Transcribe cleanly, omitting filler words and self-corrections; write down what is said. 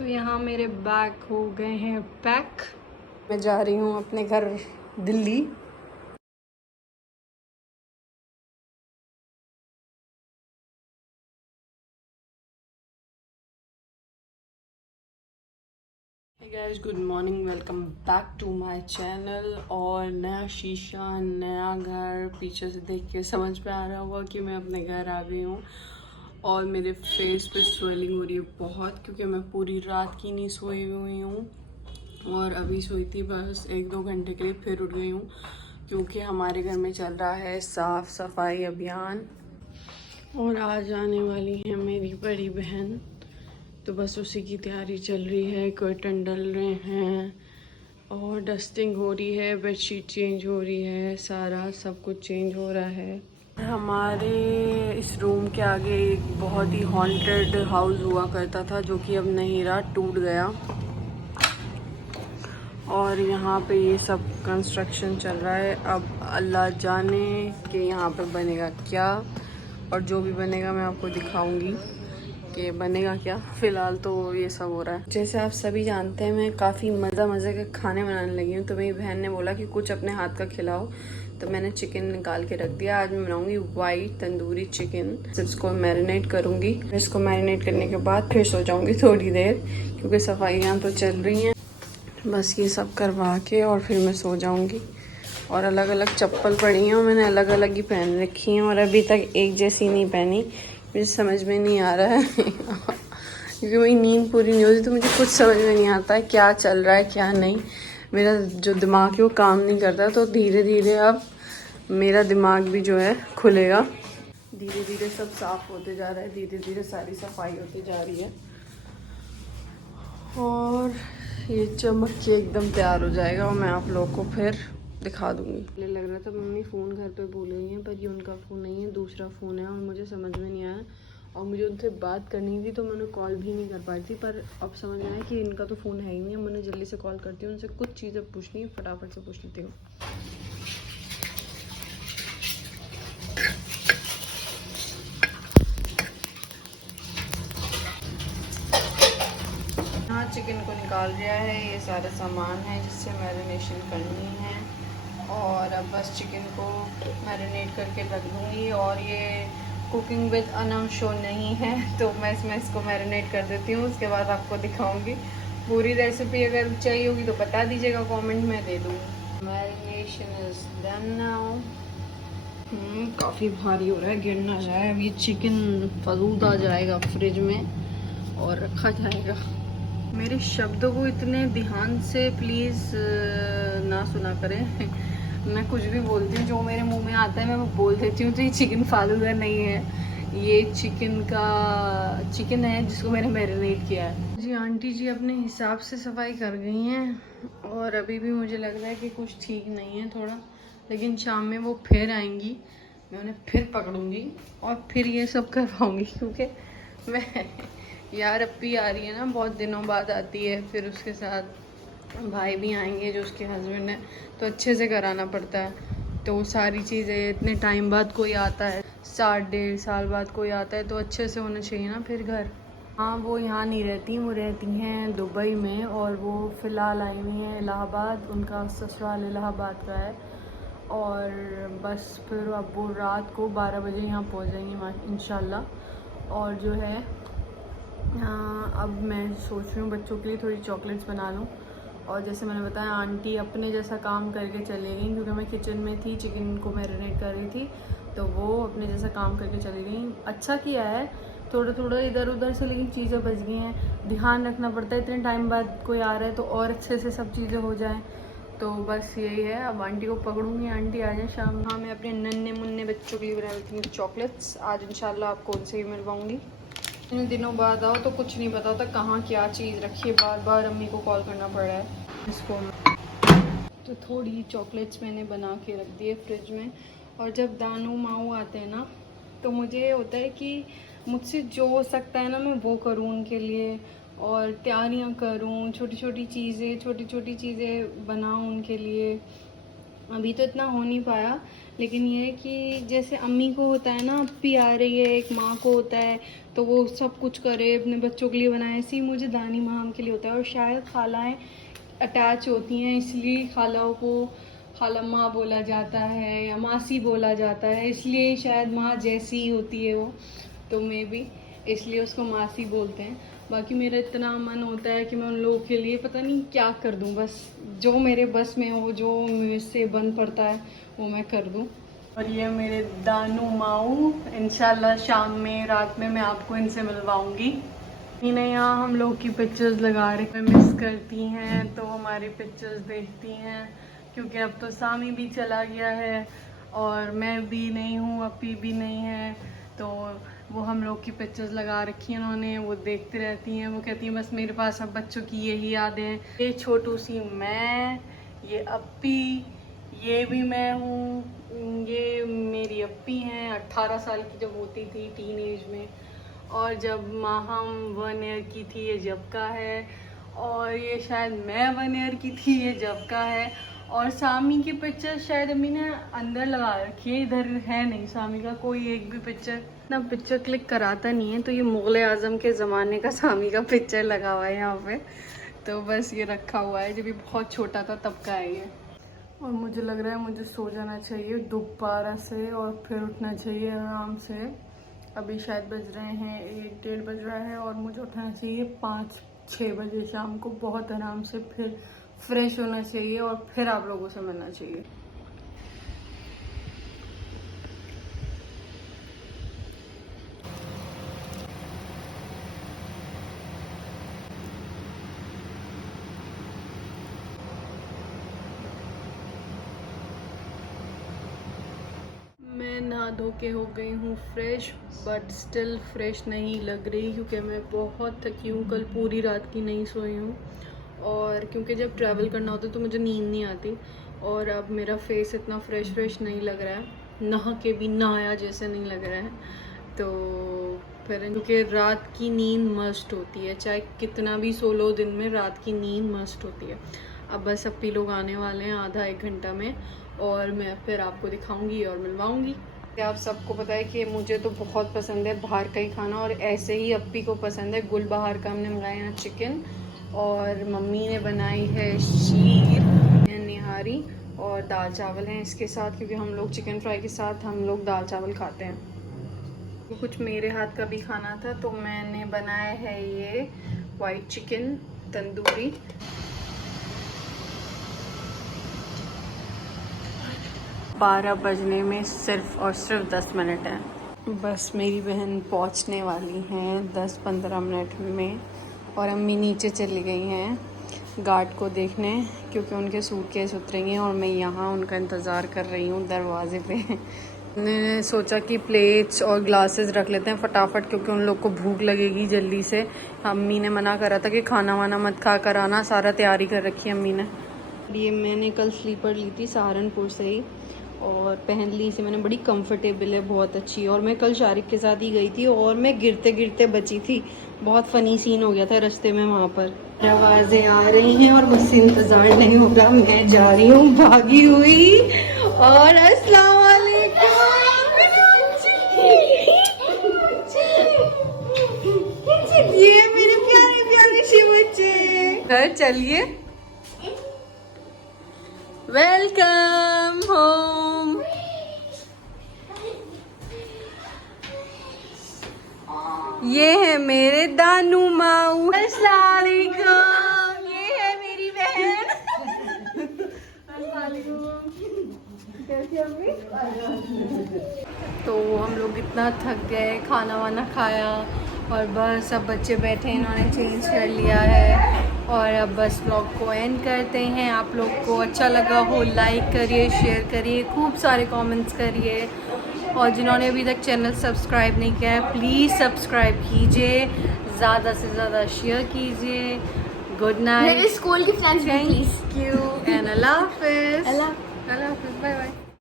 तो यहाँ मेरे बैग हो गए हैं पैक। मैं जा रही हूँ अपने घर Delhi. Hey guys, good morning, welcome back to my channel. और नया शीशा, नया घर, पीछे से देख के समझ में आ रहा होगा कि मैं अपने घर आ गई हूँ। और मेरे फेस पे स्वेलिंग हो रही है बहुत, क्योंकि मैं पूरी रात की नहीं सोई हुई हूँ। और अभी सोई थी बस 1-2 घंटे के लिए, फिर उठ गई हूँ क्योंकि हमारे घर में चल रहा है साफ़ सफाई अभियान। और आज आने वाली है मेरी बड़ी बहन, तो बस उसी की तैयारी चल रही है। कर्टन डल रहे हैं और डस्टिंग हो रही है, बेडशीट चेंज हो रही है, सारा सब कुछ चेंज हो रहा है। हमारे इस रूम के आगे एक बहुत ही हॉन्टेड हाउस हुआ करता था, जो कि अब नहीं रहा, टूट गया। और यहाँ पे ये सब कंस्ट्रक्शन चल रहा है। अब अल्लाह जाने कि यहाँ पे बनेगा क्या, और जो भी बनेगा मैं आपको दिखाऊंगी कि बनेगा क्या। फ़िलहाल तो ये सब हो रहा है। जैसे आप सभी जानते हैं, मैं काफ़ी मज़े के खाने बनाने लगी हूँ। तो मेरी बहन ने बोला कि कुछ अपने हाथ का खिलाओ, तो मैंने चिकन निकाल के रख दिया। आज मैं बनाऊंगी वाइट तंदूरी चिकन। इसको मैरिनेट करूँगी। इसको मैरिनेट करने के बाद फिर सो जाऊँगी थोड़ी देर, क्योंकि सफाइयाँ तो चल रही हैं। बस ये सब करवा के और फिर मैं सो जाऊँगी। और अलग अलग चप्पल पड़ी हैं और मैंने अलग अलग ही पहन रखी हैं, और अभी तक एक जैसी नहीं पहनी। मुझे समझ में नहीं आ रहा है क्योंकि मेरी नींद पूरी नहीं होती, तो मुझे कुछ समझ में नहीं आता है क्या चल रहा है क्या नहीं। मेरा जो दिमाग है वो काम नहीं करता, तो धीरे धीरे अब मेरा दिमाग भी जो है खुलेगा। धीरे धीरे सब साफ़ होते जा रहा है, धीरे धीरे सारी सफाई होती जा रही है, और ये चमक के एकदम तैयार हो जाएगा और मैं आप लोग को फिर दिखा दूँगी। मुझे लग रहा था मम्मी फ़ोन घर पे भूल गई हैं, पर ये उनका फ़ोन नहीं है, दूसरा फ़ोन है। और मुझे समझ में नहीं आया, और मुझे उनसे बात करनी थी तो मैंने कॉल भी नहीं कर पाई थी। पर अब समझ आया कि इनका तो फ़ोन है ही नहीं है। मैंने जल्दी से कॉल करती हूँ, उनसे कुछ चीज़ें पूछनी है, फटाफट से पूछ लेती हूँ। हाँ, चिकन को निकाल दिया है। ये सारा सामान है जिससे मैरिनेशन करनी है, और अब बस चिकन को मैरिनेट करके रख दूँगी। और ये कुकिंग विद अनम शो नहीं है, तो मैं इसको मैरिनेट कर देती हूँ, उसके बाद आपको दिखाऊंगी पूरी रेसिपी। अगर चाहिए होगी तो बता दीजिएगा कमेंट में, दे दूँगी। Marination is done now. काफ़ी भारी हो रहा है, गिर ना जाए। अब ये चिकन फलूद आ जाएगा फ्रिज में और रखा जाएगा। मेरे शब्दों को इतने ध्यान से प्लीज़ ना सुना करें मैं कुछ भी बोलती हूँ, जो मेरे मुंह में आता है मैं वो बोल देती हूँ। तो ये चिकन फालूदा नहीं है, ये चिकन है जिसको मैंने मैरिनेट किया है। जी आंटी जी अपने हिसाब से सफाई कर गई हैं, और अभी भी मुझे लग रहा है कि कुछ ठीक नहीं है थोड़ा, लेकिन शाम में वो फिर आएंगी, मैं उन्हें फिर पकड़ूंगी और फिर ये सब करवाऊंगी। क्योंकि मैं यार अपी आ रही है ना, बहुत दिनों बाद आती है, फिर उसके साथ भाई भी आएंगे जो उसके हस्बैंड है, तो अच्छे से कराना पड़ता है। तो सारी चीज़ें, इतने टाइम बाद कोई आता है, 7-1.5 साल बाद कोई आता है, तो अच्छे से होना चाहिए ना फिर घर। हाँ, वो यहाँ नहीं रहती, वो रहती हैं दुबई में, और वो फ़िलहाल आई हुई हैं इलाहाबाद। उनका ससुराल इलाहाबाद का है। और बस फिर अब वो रात को 12 बजे यहाँ पहुँच जाएंगी इंशाल्लाह। और जो है अब मैं सोच रही हूँ बच्चों के लिए थोड़ी चॉकलेट्स बना लूँ। और जैसे मैंने बताया, आंटी अपने जैसा काम करके चली गई, क्योंकि मैं किचन में थी, चिकन को मैरिनेट कर रही थी, तो वो अपने जैसा काम करके चली गई। अच्छा किया है, थोड़ा थोड़ा इधर उधर से, लेकिन चीज़ें बच गई हैं। ध्यान रखना पड़ता है, इतने टाइम बाद कोई आ रहा है तो और अच्छे से सब चीज़ें हो जाएँ। तो बस यही है, अब आंटी को पकड़ूंगी, आंटी आ जाए शाम। हाँ, मैं अपने नन्हे मुन्ने बच्चों के लिए बना लेती हूँ चॉकलेट्स। आज इंशाल्लाह आपको उनसे ही मिलवाऊँगी। इन दिनों बाद आओ तो कुछ नहीं पता होता कहाँ क्या चीज़ रखी है, बार बार अम्मी को कॉल करना पड़ रहा है इसको। तो थोड़ी चॉकलेट्स मैंने बना के रख दिए फ्रिज में। और जब दानू माऊ आते हैं ना, तो मुझे ये होता है कि मुझसे जो हो सकता है ना, मैं वो करूँ उनके लिए, और तैयारियाँ करूँ, छोटी छोटी चीज़ें बनाऊँ उनके लिए। अभी तो इतना हो नहीं पाया, लेकिन ये है कि जैसे अम्मी को होता है ना, अप्पी आ रही है, एक माँ को होता है तो वो सब कुछ करे अपने बच्चों के लिए बनाए, ऐसे ही मुझे दानी माम के लिए होता है। और शायद खालाएँ अटैच होती हैं, इसलिए खालाओं को खालम्मा बोला जाता है या मासी बोला जाता है, इसलिए शायद माँ जैसी ही होती है वो, तो मे बी इसलिए उसको मासी बोलते हैं। बाकी मेरा इतना मन होता है कि मैं उन लोगों के लिए पता नहीं क्या कर दूं, बस जो मेरे बस में हो, जो मुझसे बन पड़ता है वो मैं कर दूं। और ये मेरे दानू माऊ, इंशाल्लाह शाम में रात में मैं आपको इनसे मिलवाऊंगी। इन्हें यहाँ हम लोग की पिक्चर्स लगा रहे, मिस करती हैं तो हमारी पिक्चर्स देखती हैं, क्योंकि अब तो सामी भी चला गया है और मैं भी नहीं हूँ, अपी भी नहीं है, तो वो हम लोग की पिक्चर्स लगा रखी हैं उन्होंने, वो देखती रहती हैं। वो कहती हैं बस मेरे पास अब बच्चों की यही यादें हैं। ये छोटू सी मैं, ये अपी, ये भी मैं हूँ, ये मेरी अपी हैं 18 साल की जब होती थी टीन एज में, और जब माहम 1 ईयर की थी ये जब का है, और ये शायद मैं 1 ईयर की थी ये जब का है। और सामी की पिक्चर शायद अम्मी ने अंदर लगा रखी है, इधर है नहीं सामी का कोई एक भी पिक्चर। ना पिक्चर क्लिक कराता नहीं है, तो ये मुग़ल आज़म के ज़माने का सामी का पिक्चर लगा हुआ है यहाँ पे, तो बस ये रखा हुआ है, जब ये बहुत छोटा था तब का है ये। और मुझे लग रहा है मुझे सो जाना चाहिए दोबारा से और फिर उठना चाहिए आराम से। अभी शायद बज रहे हैं 1-1:30 बज रहा है और मुझे उठना चाहिए 5-6 बजे शाम को, बहुत आराम से फिर फ्रेश होना चाहिए और फिर आप लोगों से मिलना चाहिए। मैं नहा धो के हो गई हूँ फ्रेश, बट स्टिल फ्रेश नहीं लग रही, क्योंकि मैं बहुत थकी हूँ, कल पूरी रात की नहीं सोई हूँ। और क्योंकि जब ट्रैवल करना होता है तो मुझे नींद नहीं आती, और अब मेरा फेस इतना फ्रेश नहीं लग रहा है, नहा के भी नहाया जैसे नहीं लग रहा है। तो फिर क्योंकि रात की नींद मस्ट होती है, चाहे कितना भी सो लो दिन में, रात की नींद मस्ट होती है। अब बस अपी लोग आने वाले हैं आधा 1 घंटा में, और मैं फिर आपको दिखाऊंगी और मिलवाऊंगी। आप सबको पता है कि मुझे तो बहुत पसंद है बाहर का ही खाना, और ऐसे ही अपी को पसंद है। गुल बाहर का हमने मंगाया है चिकन, और मम्मी ने बनाई है शीर निहारी, और दाल चावल हैं इसके साथ, क्योंकि हम लोग चिकन फ्राई के साथ हम लोग दाल चावल खाते हैं। तो कुछ मेरे हाथ का भी खाना था, तो मैंने बनाया है ये वाइट चिकन तंदूरी। 12 बजने में सिर्फ और सिर्फ 10 मिनट हैं। बस मेरी बहन पहुंचने वाली हैं 10-15 मिनट में, और अम्मी नीचे चली गई हैं गार्ड को देखने, क्योंकि उनके सूटकेस उतरेंगे और मैं यहाँ उनका इंतज़ार कर रही हूँ दरवाजे पे। मैंने सोचा कि प्लेट्स और ग्लासेस रख लेते हैं फटाफट, क्योंकि उन लोग को भूख लगेगी जल्दी से। अम्मी ने मना करा था कि खाना वाना मत खा कर आना, सारा तैयारी कर रखी है अम्मी ने। ये मैंने कल स्लीपर ली थी सहारनपुर से ही, और पहन ली इसे मैंने, बड़ी कंफर्टेबल है, बहुत अच्छी। और मैं कल शारिक के साथ ही गई थी और मैं गिरते गिरते बची थी, बहुत फ़नी सीन हो गया था रास्ते में वहाँ पर। आवाज़ें आ रही हैं और मुझसे इंतज़ार नहीं हो रहा, मैं जा रही हूँ भागी हुई। और अस्सलाम वालेकुम, ये मेरे प्यारे प्यारे से बच्चे, घर चलिए, वेलकम होम। ये है मेरे दानू माऊ, अस्सलाम वालेकुम, ये है मेरी बहन। तो हम लोग इतना थक गए, खाना वाना खाया और बस अब बच्चे बैठे, इन्होंने चेंज कर लिया है, और अब बस व्लॉग को एंड करते हैं। आप लोग को अच्छा लगा हो लाइक करिए, शेयर करिए, खूब सारे कमेंट्स करिए, और जिन्होंने अभी तक चैनल सब्सक्राइब नहीं किया है प्लीज़ सब्सक्राइब कीजिए, ज़्यादा से ज़्यादा शेयर कीजिए। गुड नाइट, मेरे स्कूल की फ्रेंड्स थैंक यू एंड अल्लाह हाफिज़, बाय बाय।